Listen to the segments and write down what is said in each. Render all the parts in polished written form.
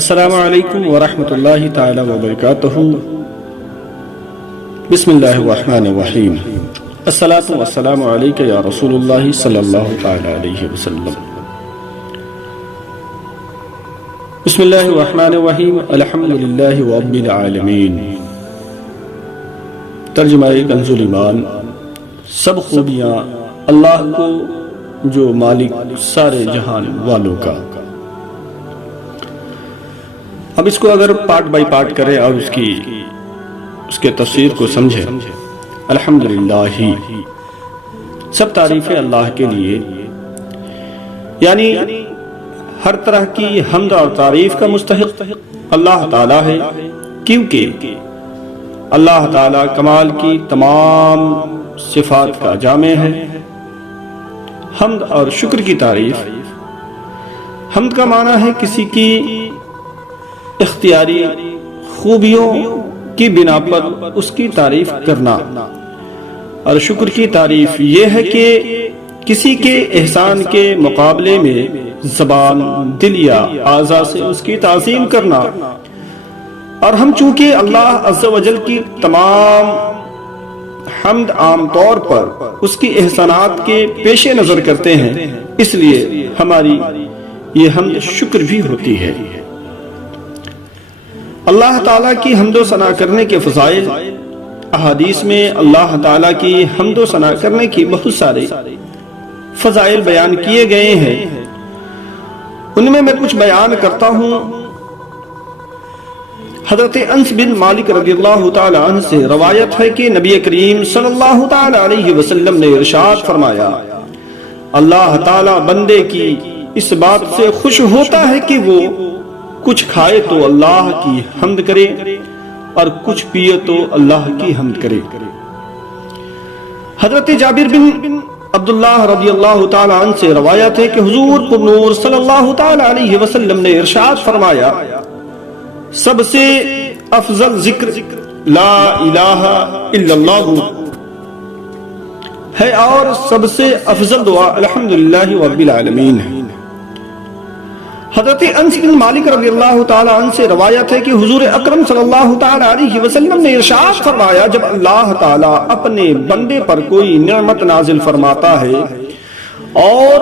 السلام علیکم ورحمۃ اللہ تعالی وبرکاتہ۔ بسم اللہ الرحمن الرحیم۔ الصلاۃ والسلام علیک یا رسول اللہ صلی اللہ تعالی علیہ وسلم۔ بسم اللہ الرحمن الرحیم۔ الحمد للہ رب العالمین۔ ترجمہ کنز ایمان۔ سب خوبیاں اللہ کو جو مالک سارے جہان والوں کا۔ اب اس کو اگر پارٹ بائی پارٹ کریں اور اس کے تفسیر کو سمجھیں، الحمدللہ ہی سب تعریفیں اللہ کے لیے، یعنی ہر طرح کی حمد اور تعریف کا مستحق اللہ تعالی ہے، کیونکہ اللہ تعالی کمال کی تمام صفات کا جامع ہے۔ حمد اور شکر کی تعریف۔ حمد کا معنی ہے کسی کی اختیاری خوبیوں کی بنا پر اس کی تعریف کرنا، اور شکر کی تعریف یہ ہے کہ کسی کے احسان کے مقابلے میں زبان، دل یا اعضاء سے اس کی تعظیم کرنا۔ اور ہم چونکہ اللہ عز و جل کی تمام حمد عام طور پر اس کی احسانات کے پیش نظر کرتے ہیں، اس لیے ہماری یہ حمد شکر بھی ہوتی ہے۔ اللہ تعالیٰ کی حمد و ثنا کرنے کے فضائل۔ احادیث میں اللہ تعالیٰ کی حمد و ثنا کرنے کی بہت سارے فضائل بیان کیے گئے ہیں، ان میں کچھ بیان کرتا ہوں۔ حضرت انس بن مالک رضی اللہ تعالی عنہ سے روایت ہے کہ نبی کریم صلی اللہ تعالی علیہ وسلم نے ارشاد فرمایا، اللہ تعالی بندے کی اس بات سے خوش ہوتا ہے کہ وہ کچھ کھائے تو اللہ کی حمد کرے اور کچھ پیے تو اللہ کی حمد کرے۔ حضرت جابر بن عبداللہ رضی اللہ تعالی عنہ سے روایت ہے کہ حضور پر نور صلی اللہ تعالی علیہ وسلم نے ارشاد فرمایا، سب سے افضل ذکر لا الہ الا اللہ ہے، اور سب سے افضل دعا الحمدللہ رب العالمین ہے۔ حضرت انس بن مالک رضی اللہ تعالی عنہ سے روایت ہے کہ حضور اکرم صلی اللہ تعالی علیہ وسلم نے ارشاد فرمایا، جب اللہ تعالی اپنے بندے پر کوئی نعمت نازل فرماتا ہے اور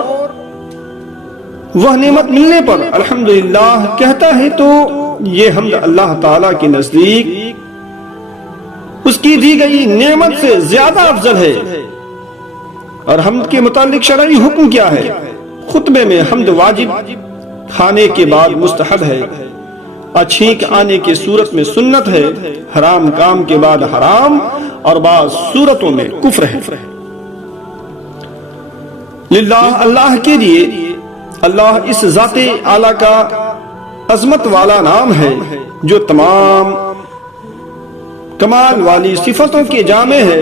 وہ نعمت ملنے پر الحمدللہ کہتا ہے، تو یہ حمد اللہ تعالی کے نزدیک اس کی دی گئی نعمت سے زیادہ افضل ہے۔ اور حمد کے متعلق شرعی حکم کیا ہے؟ خطبے میں حمد واجب، کھانے کے بعد مستحب ہے، چھینک آنے کی صورت میں سنت ہے، حرام کام کے بعد حرام، اور بعض صورتوں میں کفر ہے۔ للہ اللہ کے لیے۔ اللہ اس ذات اعلیٰ کا عظمت والا نام ہے جو تمام کمال والی صفتوں کے جامع ہے،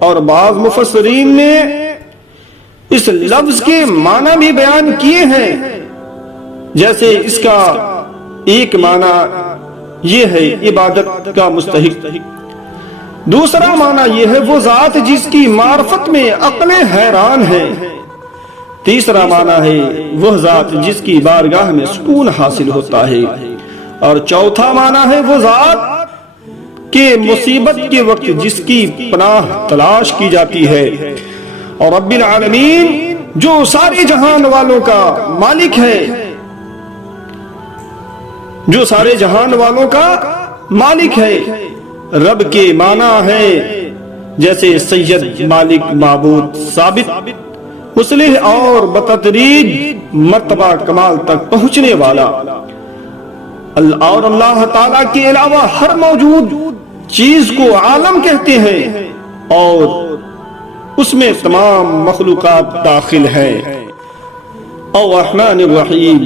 اور بعض مفسرین نے اس لفظ کے معنی بھی بیان کیے ہیں، جیسے اس کا ایک معنی یہ ہے عبادت کا مستحق، دوسرا معنی یہ ہے وہ ذات جس کی معرفت میں عقلیں حیران ہیں، تیسرا معنی ہے وہ ذات جس کی بارگاہ میں سکون حاصل ہوتا ہے، اور چوتھا معنی ہے وہ ذات کہ مصیبت کے وقت جس کی پناہ تلاش کی جاتی ہے۔ اور رب العالمین جو سارے جہان والوں کا مالک ہے، جو سارے جہان والوں کا مالک ہے۔ رب کے معنی ہے جیسے سید، مالک، معبود، ثابت، مصلح اور بتدریج مرتبہ کمال تک پہنچنے والا۔ اور اللہ تعالیٰ کے علاوہ ہر موجود چیز کو عالم کہتے ہیں، اور اس میں تمام مخلوقات داخل ہیں۔ الرحمن الرحیم۔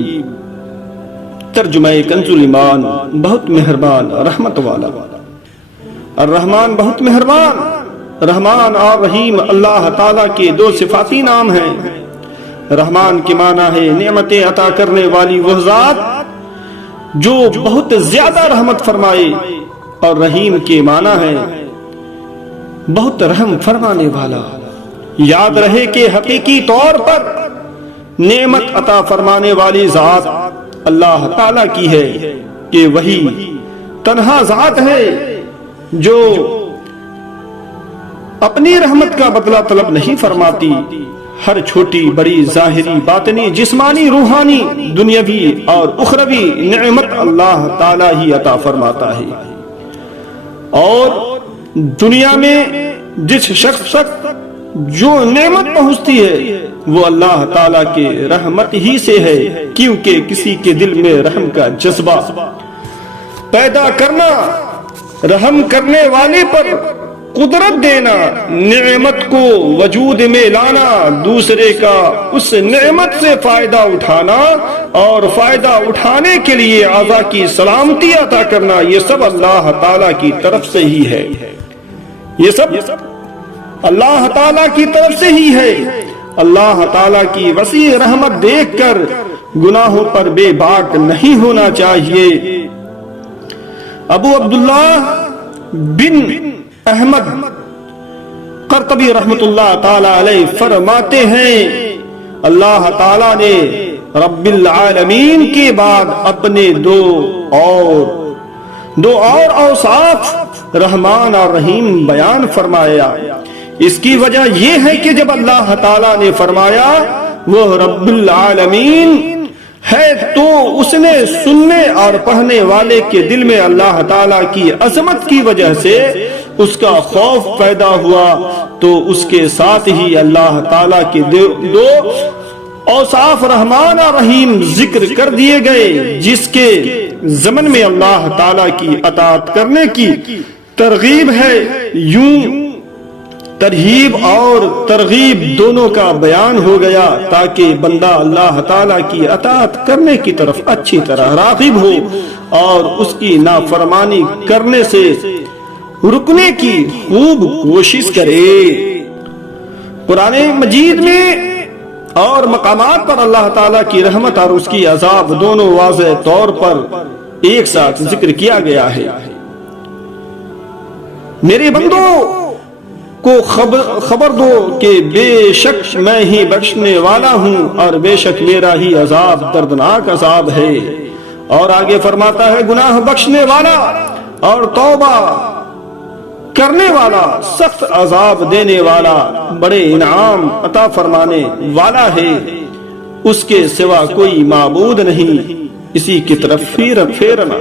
ترجمہ کنز ایمان۔ بہت مہربان رحمت والا۔ الرحمن بہت مہربان۔ رحمان اور رحیم اللہ تعالیٰ کے دو صفاتی نام ہیں۔ رحمان کے معنی ہے نعمتیں عطا کرنے والی وہ ذات جو بہت زیادہ رحمت فرمائے، اور رحیم کے معنی ہے بہت رحم فرمانے والا۔ یاد رہے کہ حقیقی طور پر نعمت عطا فرمانے والی ذات اللہ تعالیٰ کی ہے، کہ وہی تنہا ذات ہے جو اپنی رحمت کا بدلہ طلب نہیں فرماتی، ہر چھوٹی بڑی ظاہری باطنی جسمانی روحانی دنیاوی اور اخروی نعمت اللہ تعالی ہی عطا فرماتا ہے۔ اور دنیا میں جس شخص تک جو نعمت پہنچتی ہے وہ اللہ تعالی کے رحمت ہی سے ہے، کیونکہ کسی کے دل میں رحم کا جذبہ پیدا کرنا، رحم کرنے والے پر قدرت دینا، نعمت کو وجود میں لانا، دوسرے کا اس نعمت سے فائدہ اٹھانا اور فائدہ اٹھانے کے لیے اعضاء کی سلامتی عطا کرنا، یہ سب اللہ تعالی کی طرف سے ہی ہے، یہ سب اللہ تعالی کی طرف سے ہی ہے۔ اللہ تعالی کی وسیع رحمت دیکھ کر گناہوں پر بے باک نہیں ہونا چاہیے۔ ابو عبداللہ بن احمد قرطبی رحمت اللہ تعالی علیہ فرماتے ہیں، اللہ تعالی نے رب العالمین کے بعد اپنے دو اور اوصاف رحمان اور رحیم بیان فرمایا۔ اس کی وجہ یہ ہے کہ جب اللہ تعالی نے فرمایا وہ رب العالمین ہے تو اس نے سننے اور پڑھنے والے کے دل میں اللہ تعالی کی عظمت کی وجہ سے اس کا خوف پیدا ہوا، تو اس کے ساتھ ہی اللہ تعالی کے دو اوصاف رحمان اور رحیم ذکر کر دیے گئے، جس کے ضمن میں اللہ تعالی کی اطاعت کرنے کی ترغیب ہے۔ یوں ترہیب اور ترغیب دونوں کا بیان ہو گیا تاکہ بندہ اللہ تعالی کی اطاعت کرنے کی طرف اچھی طرح راغب ہو اور اس کی نافرمانی کرنے سے رکنے کی خوب کوشش کرے۔ قرآن مجید میں اور مقامات پر اللہ تعالی کی رحمت اور اس کی عذاب دونوں واضح طور پر ایک ساتھ ذکر کیا گیا ہے۔ میرے بندوں کو خبر دو کہ بے شک میں ہی بخشنے والا ہوں اور بے شک میرا ہی عذاب دردناک عذاب ہے۔ اور آگے فرماتا ہے گناہ بخشنے والا اور توبہ کرنے والا، سخت عذاب دینے والا، بڑے انعام عطا فرمانے والا ہے، اس کے سوا کوئی معبود نہیں، اسی کی طرف پھیرنا۔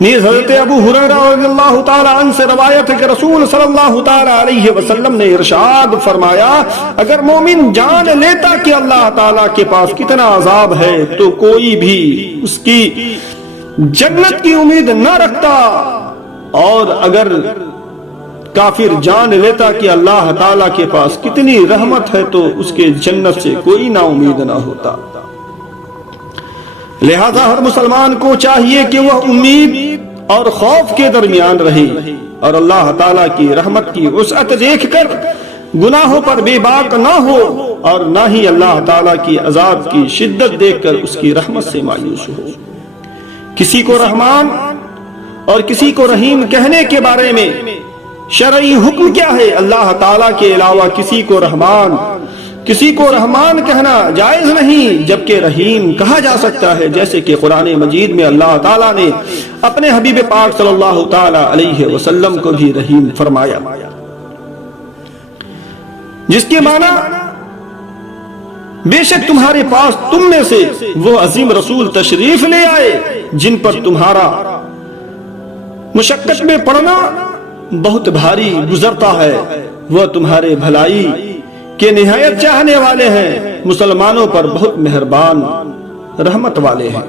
نیز حضرت ابو ہریرہ رضی اللہ تعالی عنہ سے روایت ہے کہ رسول صلی اللہ تعالی علیہ وسلم نے ارشاد فرمایا، اگر مومن جان لیتا کہ اللہ تعالی کے پاس کتنا عذاب ہے تو کوئی بھی اس کی جنت کی امید نہ رکھتا، اور اگر کافر جان لیتا کہ اللہ تعالی کے پاس کتنی رحمت ہے تو اس کے جنت سے کوئی نا امید نہ ہوتا۔ لہذا ہر مسلمان کو چاہیے کہ وہ امید اور خوف کے درمیان رہے اور اللہ تعالیٰ کی رحمت کی وسعت دیکھ کر گناہوں پر بے باک نہ ہو، اور نہ ہی اللہ تعالیٰ کی عذاب کی شدت دیکھ کر اس کی رحمت سے مایوس ہو۔ کسی کو رحمان اور کسی کو رحیم کہنے کے بارے میں شرعی حکم کیا ہے؟ اللہ تعالیٰ کے علاوہ کسی کو رحمان کہنا جائز نہیں، جبکہ رحیم کہا جا سکتا ہے، جیسے کہ قرآن مجید میں اللہ تعالیٰ نے اپنے حبیب پاک صلی اللہ تعالی علیہ وسلم کو بھی رحیم فرمایا، جس کے معنی بے شک تمہارے پاس تم میں سے وہ عظیم رسول تشریف لے آئے جن پر تمہارا مشقت میں پڑنا بہت بھاری گزرتا ہے، وہ تمہارے بھلائی کے نہایت چاہنے والے ہیں، مسلمانوں پر بہت مہربان رحمت والے ہیں۔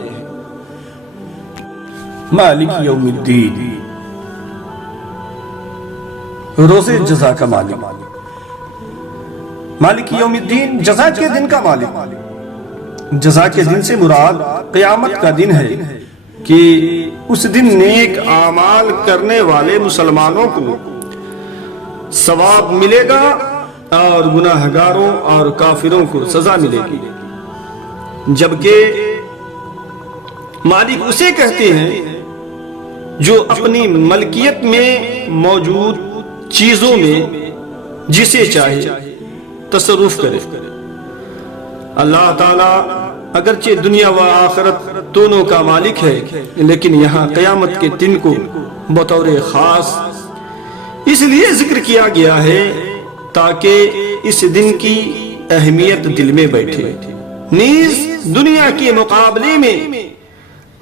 مالک یوم الدین، روز جزا کا مالک۔ مالک یوم الدین جزا کے دن کا مالک۔ جزا کے دن سے مراد قیامت کا دن ہے کہ اس دن نیک اعمال کرنے والے مسلمانوں کو ثواب ملے گا اور گناہگاروں اور کافروں کو سزا ملے گی، جبکہ مالک اسے کہتے ہیں جو اپنی ملکیت میں موجود چیزوں میں جسے چاہے تصرف کرے۔ اللہ تعالی اگرچہ دنیا و آخرت دونوں کا مالک ہے، لیکن یہاں قیامت کے دن کو بطور خاص اس لیے ذکر کیا گیا ہے تاکہ اس دن کی اہمیت دل میں بیٹھے۔ نیز دنیا کے مقابلے میں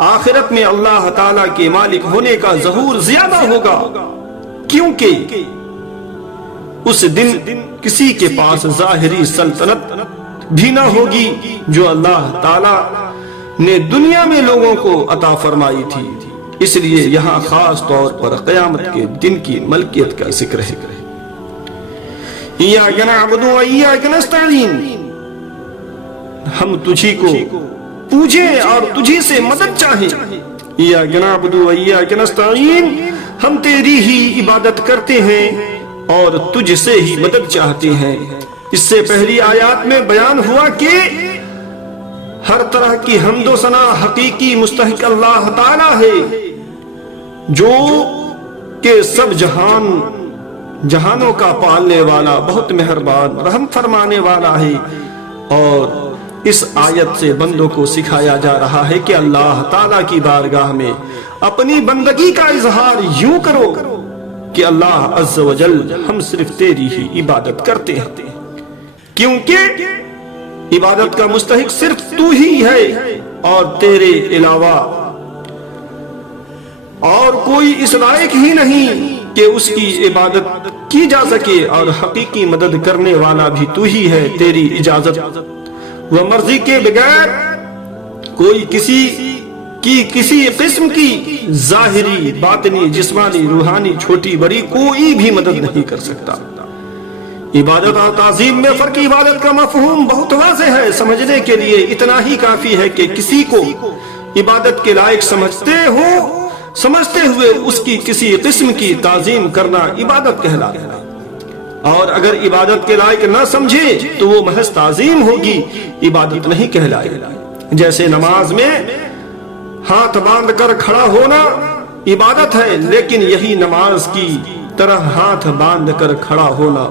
آخرت میں اللہ تعالیٰ کے مالک ہونے کا ظہور زیادہ ہوگا، کیونکہ اس دن کسی کے پاس ظاہری سلطنت بھی نہ ہوگی جو اللہ تعالیٰ نے دنیا میں لوگوں کو عطا فرمائی تھی۔ اس لیے یہاں خاص طور پر قیامت کے دن کی ملکیت کا ذکر ہے۔ ایاک نعبد و ایاک نستعین، ہم تجھی کو پوجیں اور تجھی سے مدد چاہیں۔ ایاک نعبد و ایاک نستعین، ہم تیری ہی عبادت کرتے ہیں اور تجھ سے ہی مدد چاہتے ہیں۔ اس سے پہلی آیات میں بیان ہوا کہ ہر طرح کی حمد و ثنا حقیقی مستحق اللہ تعالی ہے، جو کہ سب جہانوں کا پالنے والا، بہت مہربان، رحم فرمانے والا ہے۔ اور اس آیت سے بندوں کو سکھایا جا رہا ہے کہ اللہ تعالیٰ کی بارگاہ میں اپنی بندگی کا اظہار یوں کرو کہ اللہ عز و جل ہم صرف تیری ہی عبادت کرتے ہیں، کیونکہ عبادت کا مستحق صرف تو ہی ہے اور تیرے علاوہ اور کوئی اس لائق ہی نہیں کہ اس کی عبادت کی جا سکے، اور حقیقی مدد کرنے والا بھی تو ہی ہے۔ تیری اجازت و مرضی کے بغیر کوئی کسی قسم کی ظاہری، باطنی، جسمانی، روحانی، چھوٹی بڑی کوئی بھی مدد نہیں کر سکتا۔ عبادت اور تعظیم میں فرق۔ عبادت کا مفہوم بہت واضح ہے، سمجھنے کے لیے اتنا ہی کافی ہے کہ کسی کو عبادت کے لائق سمجھتے ہوئے اس کی کسی قسم کی تعظیم کرنا عبادت کہلاتا ہے، اور اگر عبادت کے لائق نہ سمجھے تو وہ محض تعظیم ہوگی، عبادت نہیں کہلائے۔ جیسے نماز میں ہاتھ باندھ کر کھڑا ہونا عبادت ہے، لیکن یہی نماز کی طرح ہاتھ باندھ کر کھڑا ہونا